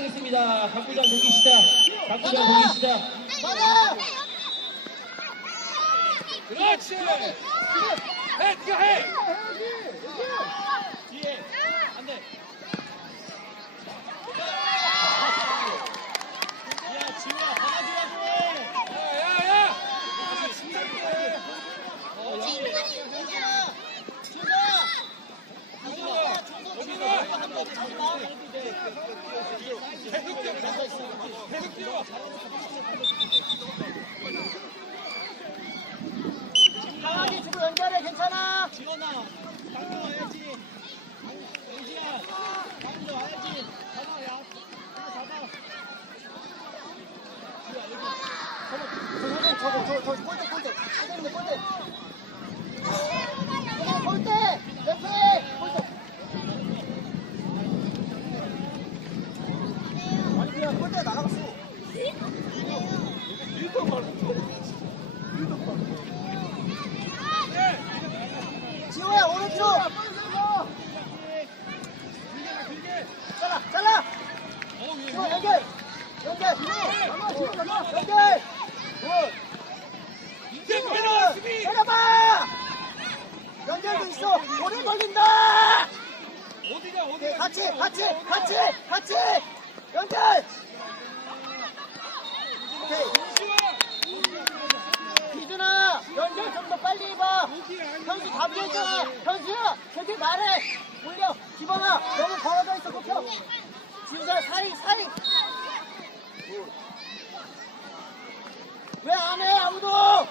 시작. 박구장 공기 시작. 받아! 그렇지. 해, 네가 해. 뒤에 안 돼. 야, 지우야, 받아주라고. 야, 야, 야. 아, 진짜 그래. 어, 야. 계속 뛰어, 계속 뛰어. 강하게 주고 연결해 괜찮아 지원아, 방금 와야지. 영지야, 방금 와야지. 잡아, 야. 잡아. 저거 저거 저거 골대 골대 골대 골대 골대 레프에 골대 아니 그냥 골대 나가봤어 지호야 오른쪽 잘라 잘라 지호 연결 연결 연결 굿 이제 빼라, 수비. 때려봐! 연결도 있어! 오래 걸린다! 어디가, 오케이, 어디가. 같이, 어디가, 같이, 어디가, 같이, 어디가. 같이! 연결! 오케이. 기준아, 연결 좀 더 빨리 해봐! 현수 답이 했잖아! 현수야, 저기 말해! 올려! 기범아, 너무 걸어져 있어, 굽혀! 지우자, 사이, 사이! 왜 안 해, 아무도!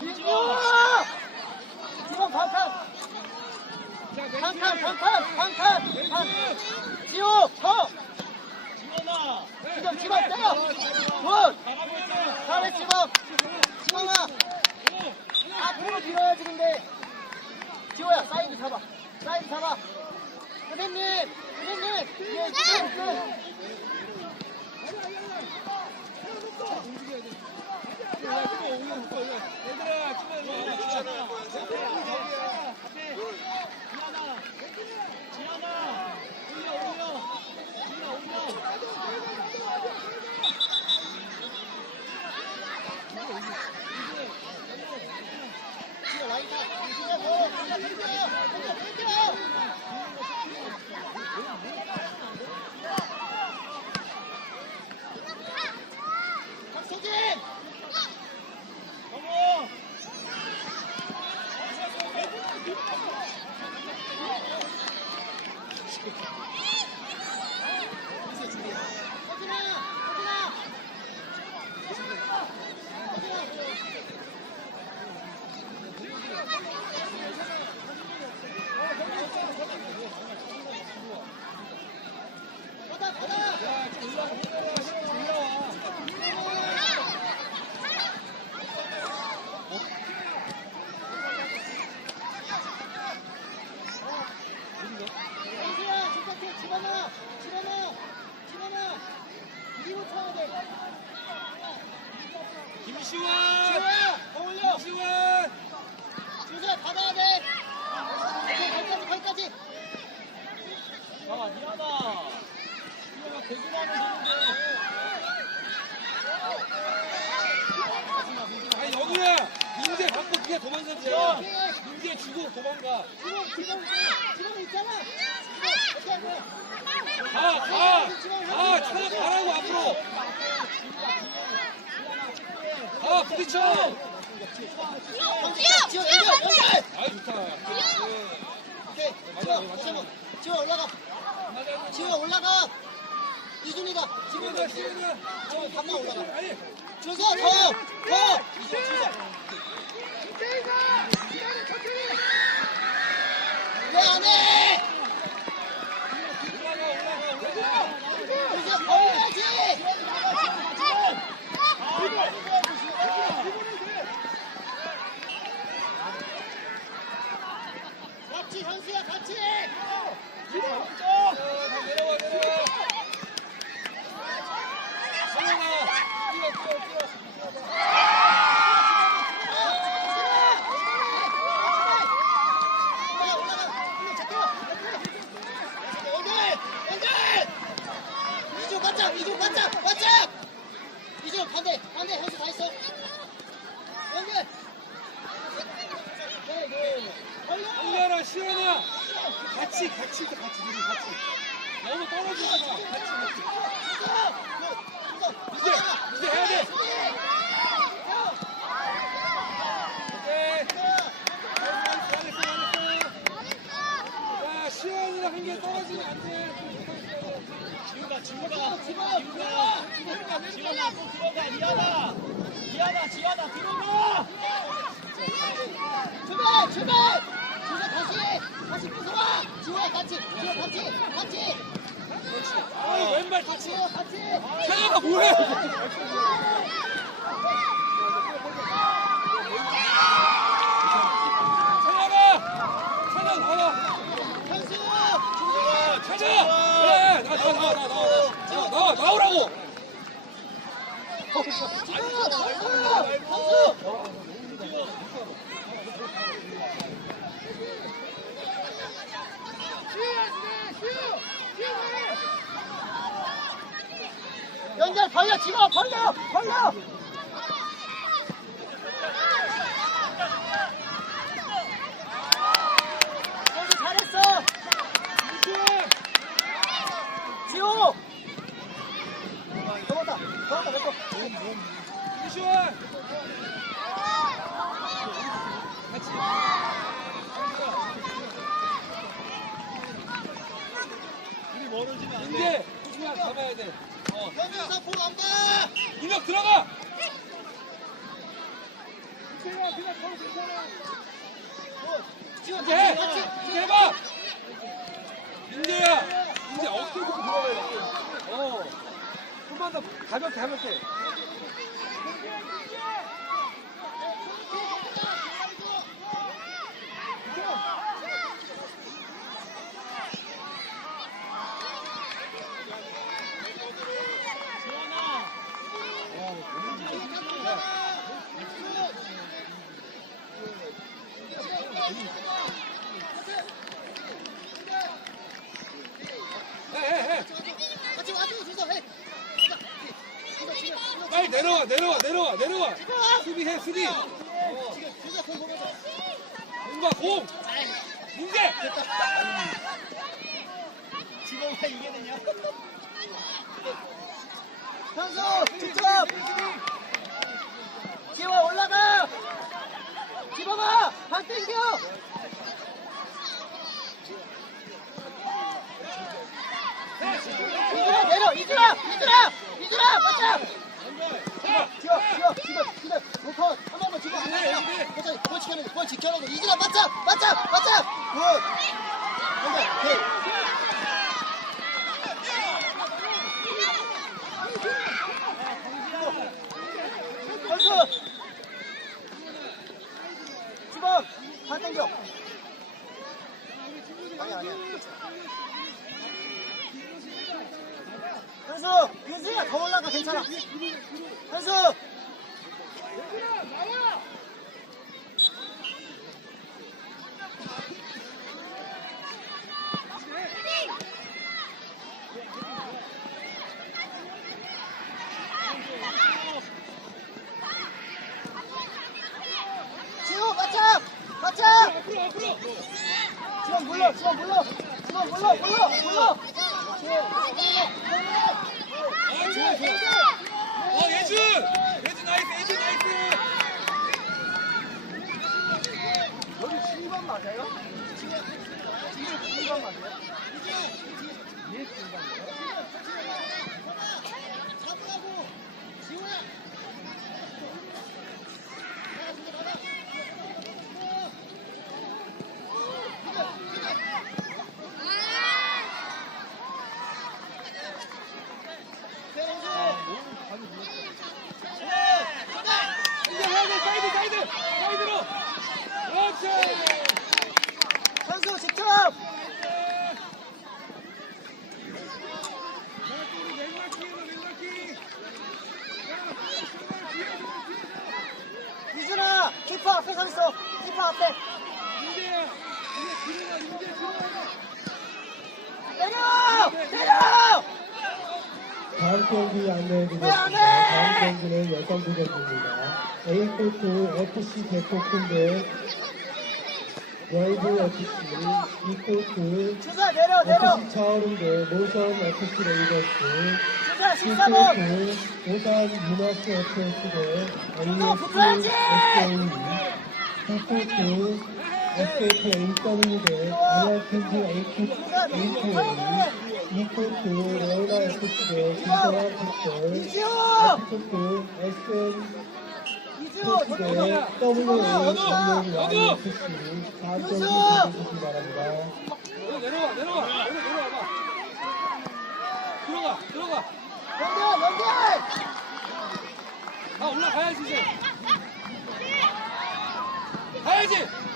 기준아! 기본 반칸! 반칸, 반칸, 반칸! 반! 지호! 더! 지원아. 지금 집어 때려! 굿! 잘해, 집어! 지범아! 앞으로 밀어야지, 근데! 지호야, 사이드 잡아! 사이드 잡아! 선생님! 선생님! 예, 지금, 지금! speaking. 가, 가! 가! 찾아가라고, 앞으로! 가, 부딪혀! 지호, 지호, 연결, 연결! 아, 좋다. 오케이, 지호, 지호, 지호 올라가! 지호 올라가! 이준이가, 지금, 시간이다. 지금 한번 올라가! 주세요, 더! 더! 이준이, 주세 요. 왜 이준 반짝 반짝 이준 반대 반대 현수 다 있어. 연결 네네 올려라 시연아! 같이 같이 같이 같이. 너무 떨어지지 마. 같이 같이. 지우가, 또 들어가, 미안하. 미안하, 지우가, 들어가. 출발 출발 주서 다시 다시 부숴라 지호야 같이 지호 같이 같이 아, 왼발. 지호 같이 차가 뭐해? 차가! 차가 나와! 현수 차가! 그래! 나, 나, 나, 나, 나, 나, 나와, 나오라고! 연결 벌려 집어 벌려 벌려 현수 잘했어 지호 넘었다 넘었다 넘었다 이시원! 같이. 우리 멀어지면 안 돼. 이제, 이시원 잡아야 돼. 어. 현수사 공안 가! 민혁 들어가! 지호 이제 해! 이제 해봐! 민재야! 이제 어깨 좀 들어가야 돼. 어. 좀만 더 가볍게, 가볍게. 해, 해, 해. 같이 와줘 주서 해 빨리 내려와, 내려와, 내려와, 내려와. 수비해, 수비. 공 공과 공. 민재. 지금 왜 이게 되냐 현수 직접 기와 올라가 기범아 발 땡겨 이준아 내려 이준아 이준아 이준아 맞자 지워 지워 지워 지워 못하 한 번만 지워 한 번만 괜찮아 볼 지켜놓고 볼 지켜놓고 이준아 맞자 맞자 맞자 굿 한번 오케이 현수 주범 발 땡겨 아니 아니야 현수 윤수야 더 올라가 괜찮아 현수 지호 맞자 맞자 앞으로, 앞으로. 지원 물러 지원 물러 지원 물러 물러 물러 아, 좋아, 좋아. 어, 예준. 예준 나이스, 예준 나이스. 여기 7번 맞아요? 7번 맞아요? 예, 7번이요? 이제 해야 돼, 사이드, 사이드. 사이드로. 그렇지. 선수 직접! 키퍼 앞에 서 있어 키퍼 앞에 때려! 때려! 다음 경기 왜 안내해드리겠습니다. 안 해? 다음 경기는 여성부 경기입니다. A코트 FC 대포 콘대 월드 FC, 이코트, 주사 내려 내려. FC 차오른대, 모션 FC 레이더스, 주사 14번. 이코트, 오산 유나스 FS 대너 붙어야지! AS 이코트, SK AW 대 아이아켄즈 A2A, 이코트, 레오나 FC 대 김성환 풋볼, 이지호! 이코트, SM 아 올라가야지 이제. 가야지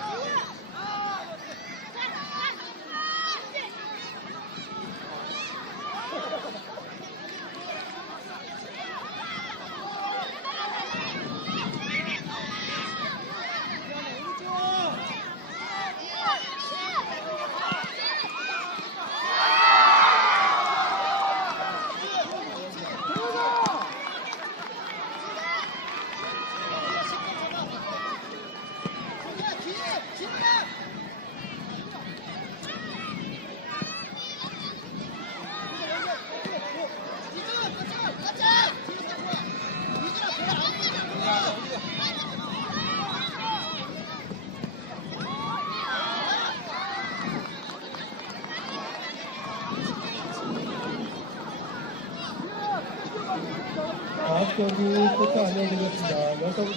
다음 경기 코트 안녕드리겠습니다. 여성분,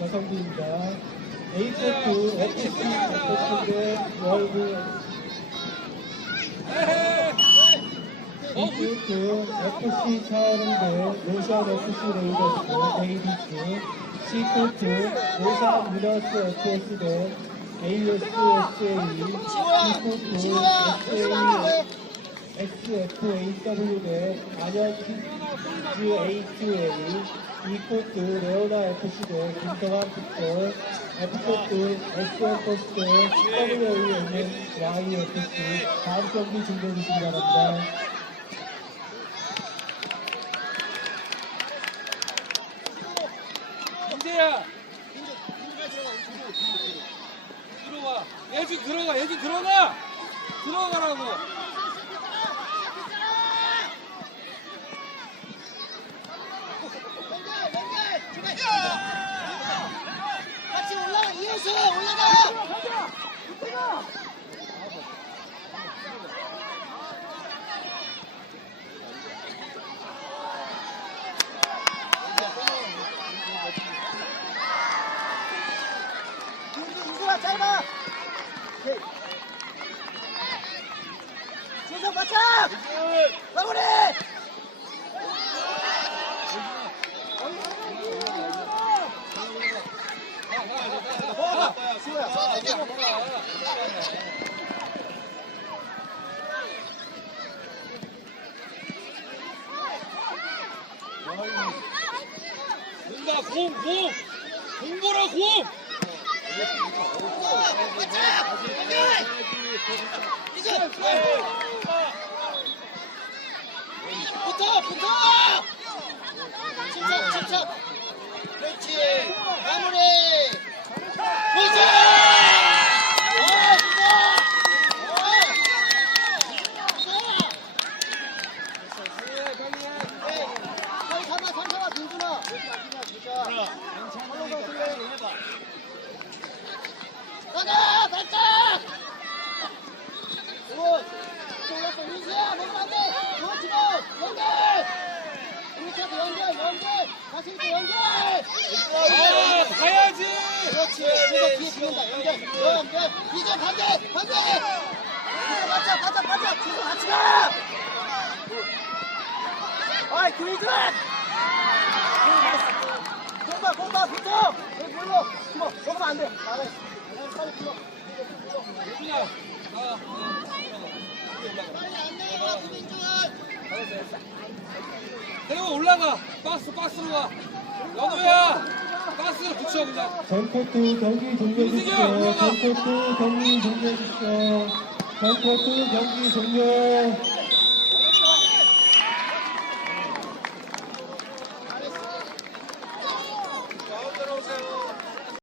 여성분입니다. A코트 FC FS인데 월드 우리 B코트 FC 차오른대 로션 FC 레이더스 데이비스 C코트 오산 유나스 FS 대 ASSA 안 SA 해. XFAW 대 안양키즈 A2A 이코트 레오나 FC 대 김성환 풋볼 F코트 SFS 대 WAMN YFC 다음 경기 준비해 주시기 바랍니다. 민재야 들어와 예준 들어가 예준 들어가 들어가라고 같이 올라가 이현수 올라가 윤수 윤수가 짧아 오케이. 준성 맞춰 마무리 어, 수호야 공 공 공 보라 공 이제 붙어 붙어. 침착 침착. 그렇지. 마무리 그렇지 어 좋아 어 네. 선 잡아 선 잡아 민준아 가자 발짝 오 올랐어. 윤수야 먹으면 안돼 그렇지 뭐 연결! 이렇게 해서 연결 연결! 다시 이렇게 연결! 아 가야지! 그렇지. 뒤에 붙는다. 연결 연결. 이제 반대 반대! 맞자 맞자 맞자 뒤로 같이 가! 어이 그리즈 공봐 공봐 붙어! 여기 물러 숨어 먹으면 안돼. 나가 빨리 불러. 예준아 아 대호 올라가 박스 박스로 가 연우야 박스로 붙여 그냥 전코트 경기 종료해 주십시오. 올라가. 전코트 경기 종료해 주십시오. 전코트 경기 종료.